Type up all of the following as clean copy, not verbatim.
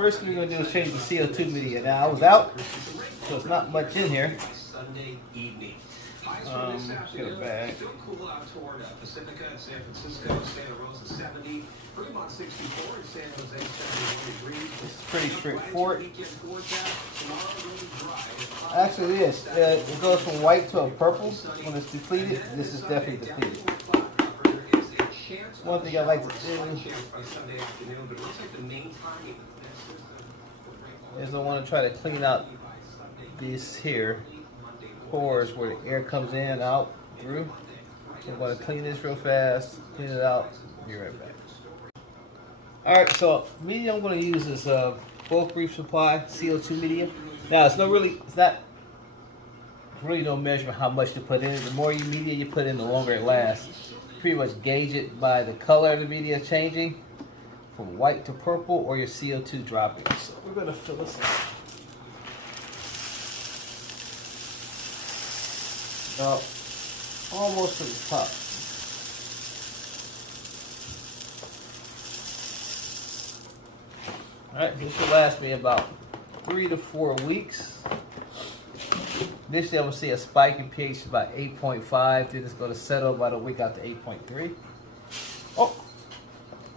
first thing we're going to do is change the CO2 media. Now, I was out, so it's not much in here. Let's get it back. It's pretty straightforward. Actually, it is. It goes from white to a purple when it's depleted. This is definitely depleted. One thing I like to do is I want to try to clean out these here pores where the air comes in, out, through. So I'm going to clean this real fast, clean it out, be right back. Alright, so media I'm going to use is bulk reef supply, CO2 media. Now it's not really no measurement how much to put in it. The more media you put in, the longer it lasts. Pretty much gauge it by the color of the media changing from white to purple or your CO2 dropping. So we're going to fill this up. About almost to the top. Alright, this should last me about 3 to 4 weeks. Initially, I will see a spike in pH about 8.5. Then it's going to settle about a week out to 8.3.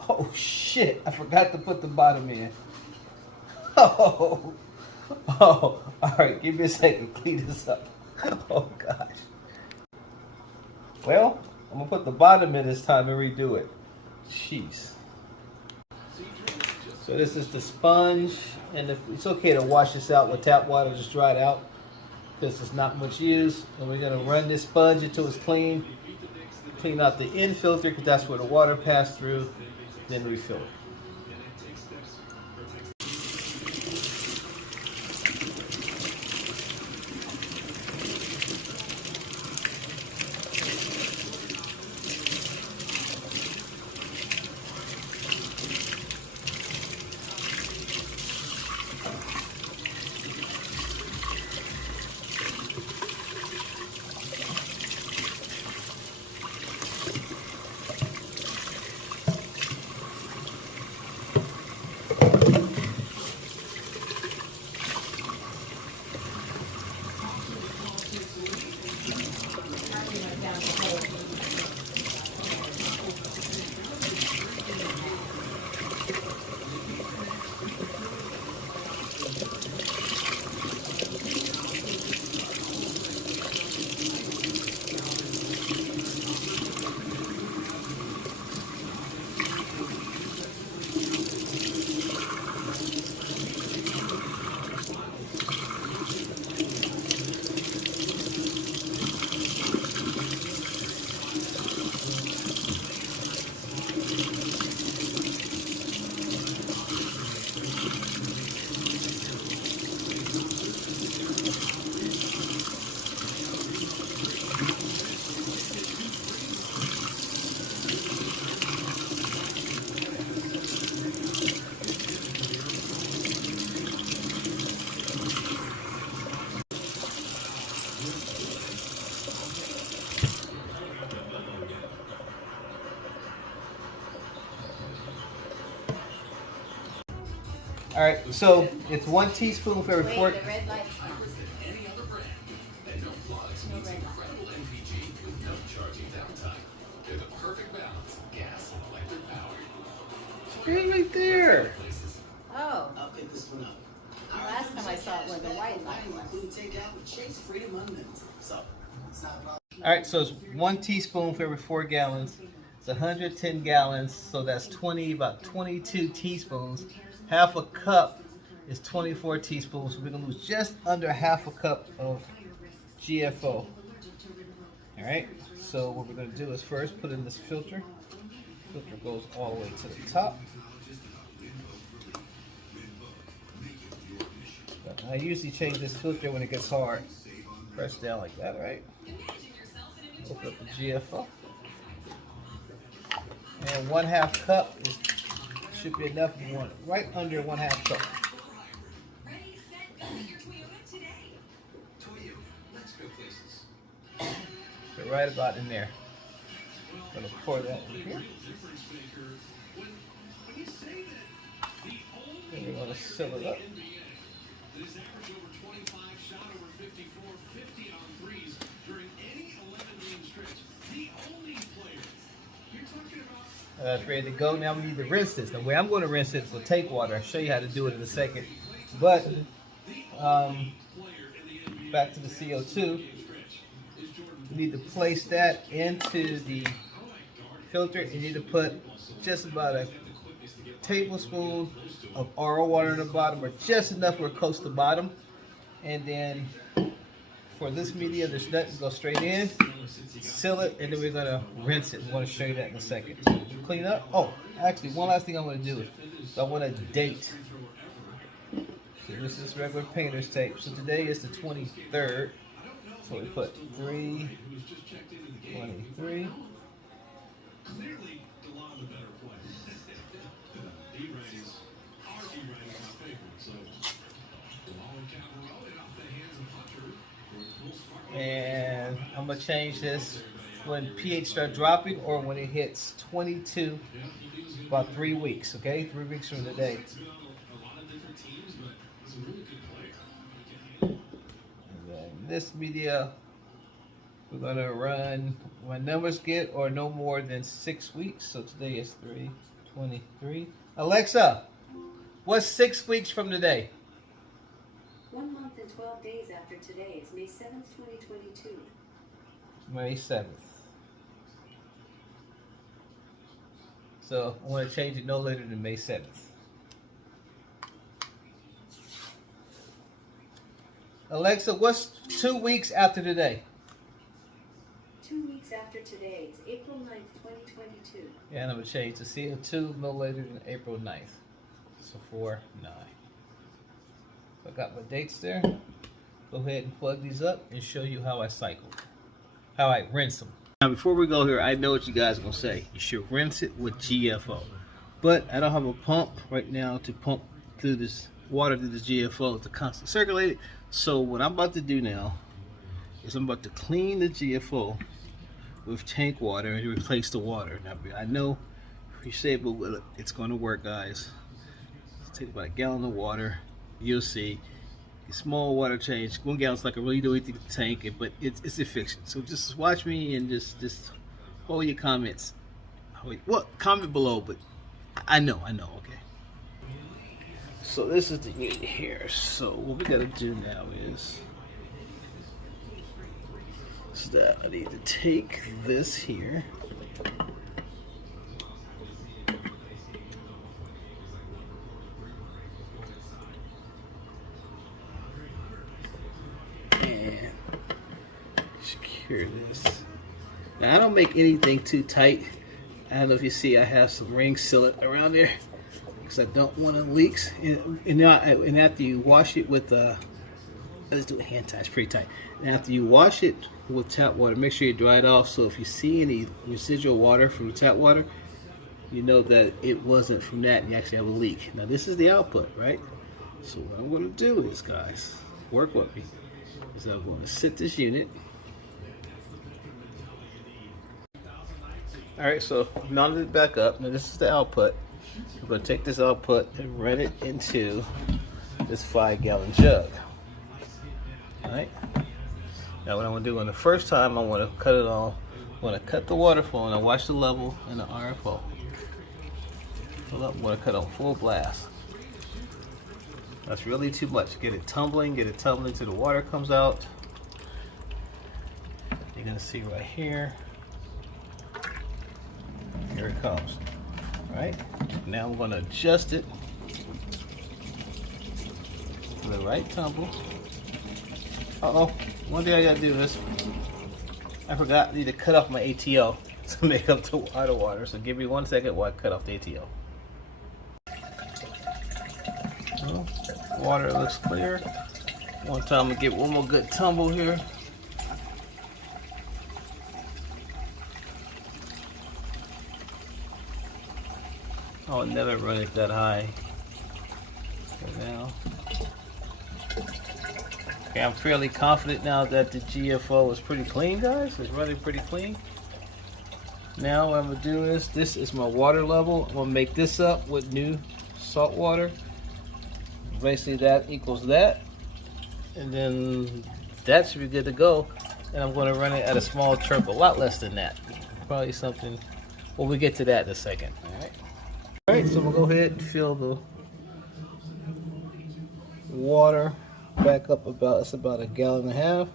Oh shit! I forgot to put the bottom in. Oh, all right. Give me a second. Clean this up. Oh gosh. Well, I'm gonna put the bottom in this time and redo it. Jeez. So this is the sponge, and it's okay to wash this out with tap water. Just dry it out because it's not much use. And we're gonna run this sponge until it's clean. Clean out the end filter because that's where the water passed through. Then refill it. All right, so it's 1 teaspoon for every 4. It's right there. Oh. I'll pick this one up. Last time I saw it was the white line. All right, so it's 1 teaspoon for every 4 gallons. It's 110 gallons, so that's about 22 teaspoons. Half a cup is 24 teaspoons. So we're gonna lose just under half a cup of GFO. All right, so what we're gonna do is first put in this filter. Filter goes all the way to the top. I usually change this filter when it gets hard. Press down like that, right? Open up the GFO. And 1/2 cup should be enough. You want it right under 1/2 cup. So right about in there. I'm gonna pour that in here. Then we're gonna seal it up. It's ready to go. Now we need to rinse this. The way I'm going to rinse it is with take water. I'll show you how to do it in a second. But back to the CO2. You need to place that into the filter. You need to put just about a tablespoon of RO water in the bottom, or just enough where it coats the bottom. And then for this media, there's nothing, go straight in, seal it, and then we're gonna rinse it. I'm gonna show you that in a second. Clean up. Oh, actually, one last thing I'm gonna do is I want to date. So this is regular painter's tape. So today is the 23rd. So we put 3/23. And I'm gonna change this when pH start dropping, or when it hits 22, about 3 weeks. Okay, 3 weeks from today. And then this media, we're gonna run, my numbers get, or no more than 6 weeks. So today is 3/23. Alexa, what's 6 weeks from today? 1 month and 12 days after today is May 7th, 2022. May 7th. So I want to change it no later than May 7th. Alexa, what's 2 weeks after today? 2 weeks after today is April 9th, 2022. Yeah, and I'm going to change the CO2 no later than April 9th. So 4/9. So I got my dates there. Go ahead and plug these up and show you how I cycle, how I rinse them. Now before we go here, I know what you guys are going to say. You should rinse it with GFO. But I don't have a pump right now to pump through this water through this GFO to constantly circulate it. So what I'm about to do now is I'm about to clean the GFO with tank water and replace the water. Now I know you say, but it's going to work, guys. Take about a gallon of water. You'll see. A small water change. 1 gallon's like a really dirty tank, but it's efficient. So just watch me and just hold your comments. Well, comment below, but I know, okay. So this is the unit here. So what we gotta do now is that I need to take this here. Secure this. Now I don't make anything too tight. I don't know if you see, I have some ring sealant around there because I don't want any leaks. And after you wash it with let's do a hand tie. It's pretty tight. And after you wash it with tap water, make sure you dry it off. So if you see any residual water from the tap water, you know that it wasn't from that and you actually have a leak. Now this is the output, right? So what I'm going to do is, guys, work with me. Is I'm going to sit this unit. Alright, so mounted it back up. Now this is the output. I'm going to take this output and run it into this 5-gallon jug. Alright. Now what I want to do on the first time, I want to cut it all. I want to cut the water flow and I watch the level and the RFO. Hold up, I'm going to cut on full blast. That's really too much. Get it tumbling till the water comes out. You're going to see right here. Here it comes. Right? Now I'm going to adjust it to the right tumble. Uh-oh. One thing I got to do is, I forgot, I need to cut off my ATO to make up the water. So give me 1 second while I cut off the ATO. Well, water looks clear. One time I'm going to get one more good tumble here. I'll never run it that high. For now. Okay, I'm fairly confident now that the GFO is pretty clean, guys. It's running pretty clean. Now what I'm going to do is, this is my water level. I'm going to make this up with new salt water. basically that equals that. And then that should be good to go. And I'm going to run it at a small chirp, a lot less than that. Probably something, well, we'll get to that in a second. All right, so we'll go ahead and fill the water back up it's about 1.5 gallons. I'm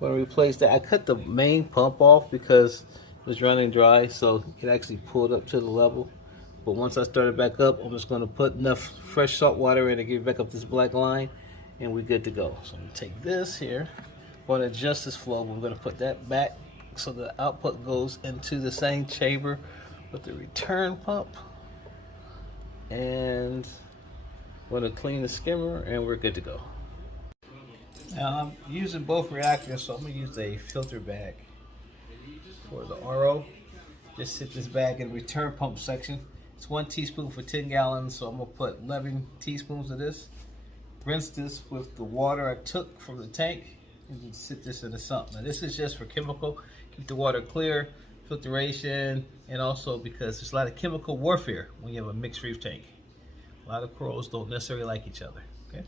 going to replace that. I cut the main pump off because it was running dry, so it actually pulled up to the level. But once I start it back up, I'm just going to put enough fresh salt water in to get back up this black line, and we're good to go. So I'm going to take this here, I'm going to adjust this flow. We're going to put that back so the output goes into the same chamber with the return pump. And I'm going to clean the skimmer, and we're good to go. Now I'm using both reactors, so I'm going to use a filter bag for the RO. Just sit this bag in the return pump section. It's 1 teaspoon for 10 gallons, so I'm going to put 11 teaspoons of this. Rinse this with the water I took from the tank, and then sit this in the sump. Now this is just for chemical, keep the water clear, filtration, and also because there's a lot of chemical warfare when you have a mixed reef tank. A lot of corals don't necessarily like each other. Okay.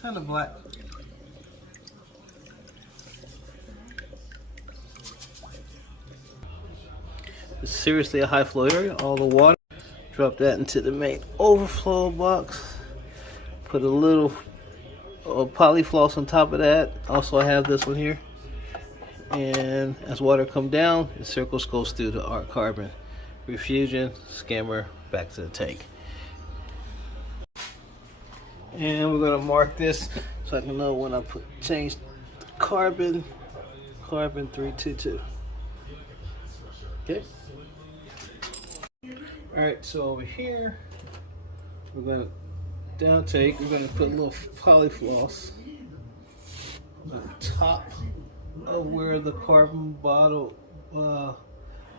Kind of black. It's seriously a high flow area. All the water. Drop that into the main overflow box. Put a little polyfloss on top of that. Also, I have this one here. And as water comes down, the circles goes through the arc carbon. Refusion, skimmer, back to the tank. And we're going to mark this so I can know when I change carbon 322. Okay. Alright, so over here, we're going to downtake. We're going to put a little polyfloss on top of where the carbon bottle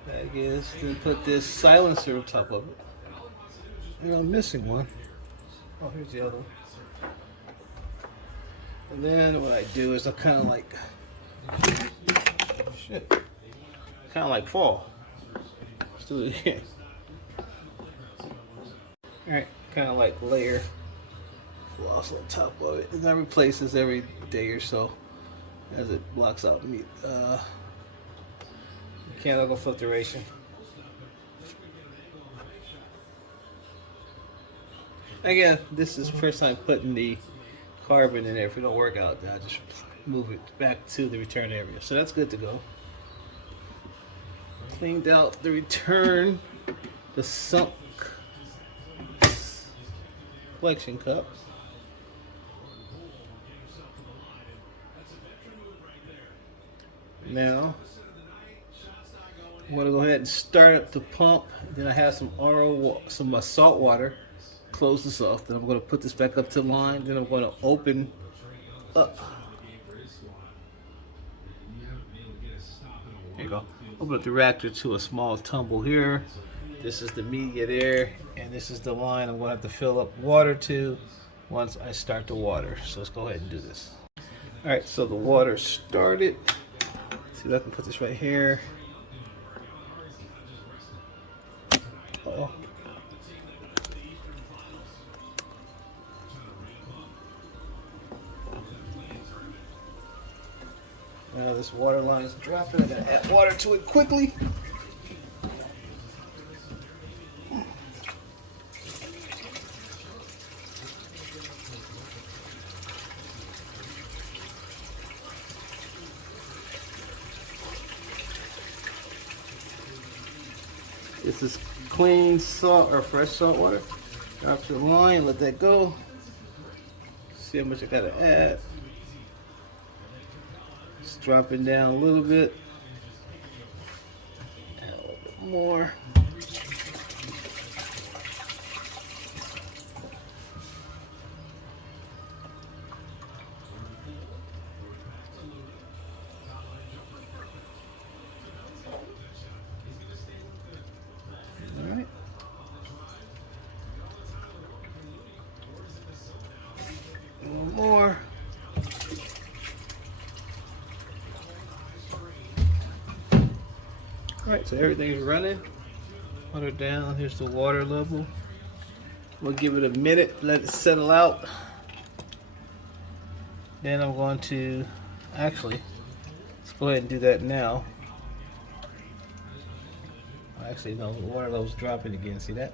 bag is. Then put this silencer on top of it. And I'm missing one. Oh, here's the other one. And then what I do is I kind of like, fall. Let's do it again. Alright, kind of like layer floss on top of it. And that replaces every day or so as it blocks out mechanical filtration. Again, this is the first time putting the carbon in there. If it don't work out, then I just move it back to the return area. So that's good to go. Cleaned out the return, the sunk collection cup. Now, I'm going to go ahead and start up the pump. Then I have some some salt water. Close this off. Then I'm going to put this back up to line. Then I'm going to open up. There you go. Open up the reactor to a small tumble here. This is the media there, and this is the line I'm going to have to fill up water to once I start the water. So let's go ahead and do this. All right, so the water started. See if I can put this right here. Uh-oh. Now this water line is dropping. I'm going to add water to it quickly. This is clean salt or fresh salt water. Drop the line, let that go. See how much I gotta add. dropping down a little bit. And a little bit more. All right. A little more. Alright, so everything's running. Water down. Here's the water level. We'll give it a minute, let it settle out. Then I'm going to, actually, let's go ahead and do that now. Actually, no, the water level's dropping again. See that?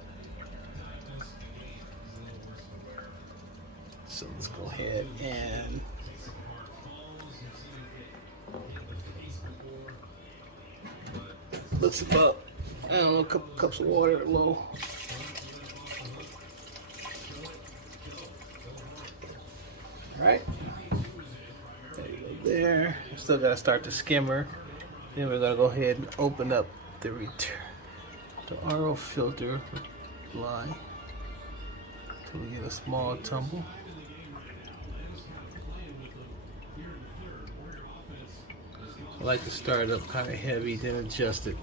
So let's go ahead and looks about, I don't know, a couple cups of water low. Alright. There you go there. Still gotta start the skimmer. Then we're gonna go ahead and open up the RO filter line until we get a small tumble. I like to start up kind of heavy, then adjust it.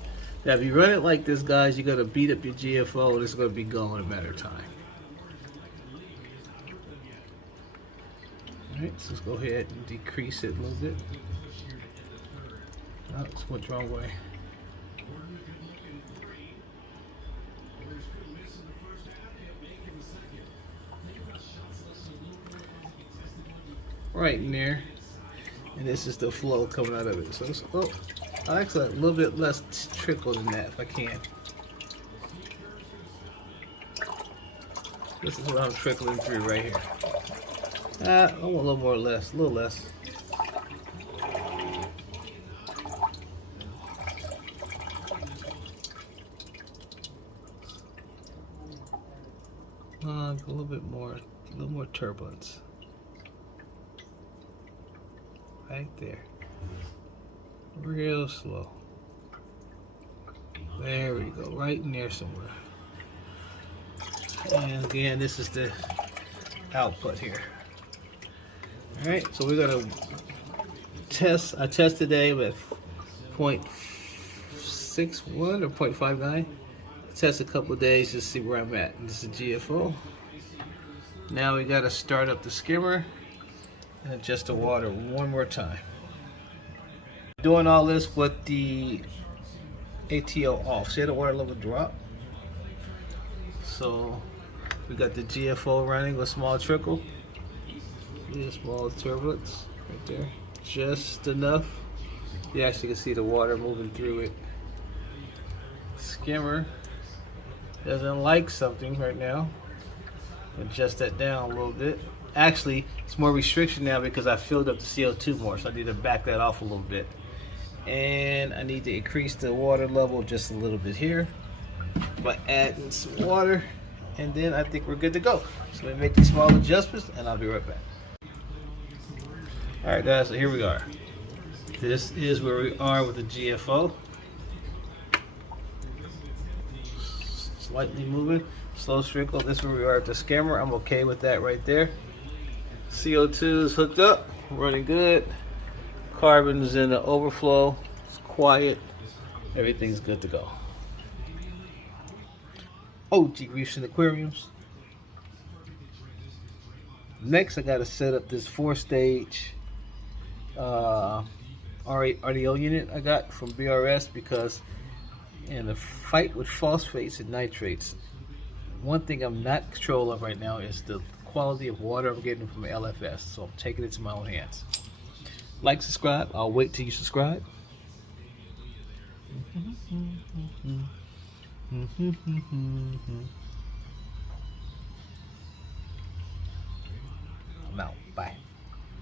Now, if you run it like this, guys, you got to beat up your GFO. This is going to be going a better time. All right, so let's go ahead and decrease it a little bit. Oh, it's went the wrong way. Right in there. And this is the flow coming out of it. So it's, oh, I actually like a little bit less trickle than that if I can. This is what I'm trickling through right here. I want a little more or less, a little less. A little bit more, a little more turbulence. Right there. Real slow. There we go. Right in there somewhere. And again, this is the output here. Alright, so we're going to test. I tested today with 0.61 or 0.59. Test a couple of days to see where I'm at. And this is GFO. Now we got to start up the skimmer and adjust the water one more time. Doing all this with the ATO off. See the water level drop? So we got the GFO running with small trickle. See the small turbulence right there. Just enough. You actually can see the water moving through it. Skimmer doesn't like something right now. Adjust that down a little bit. Actually, it's more restriction now because I filled up the CO2 more, so I need to back that off a little bit. And I need to increase the water level just a little bit here by adding some water, and then I think we're good to go. So let me make these small adjustments and I'll be right back. Alright guys, so here we are. This is where we are with the GFO. Slightly moving, slow trickle. This is where we are at the skimmer. I'm okay with that right there. CO2 is hooked up, running good. Carbon is in the overflow. It's quiet. Everything's good to go. OG Reefs and Aquariums. Next, I got to set up this 4-stage RDO unit I got from BRS because in the fight with phosphates and nitrates, one thing I'm not in control of right now is the quality of water I'm getting from LFS, so I'm taking it to my own hands. Like, subscribe. I'll wait till you subscribe. I'm out. Bye.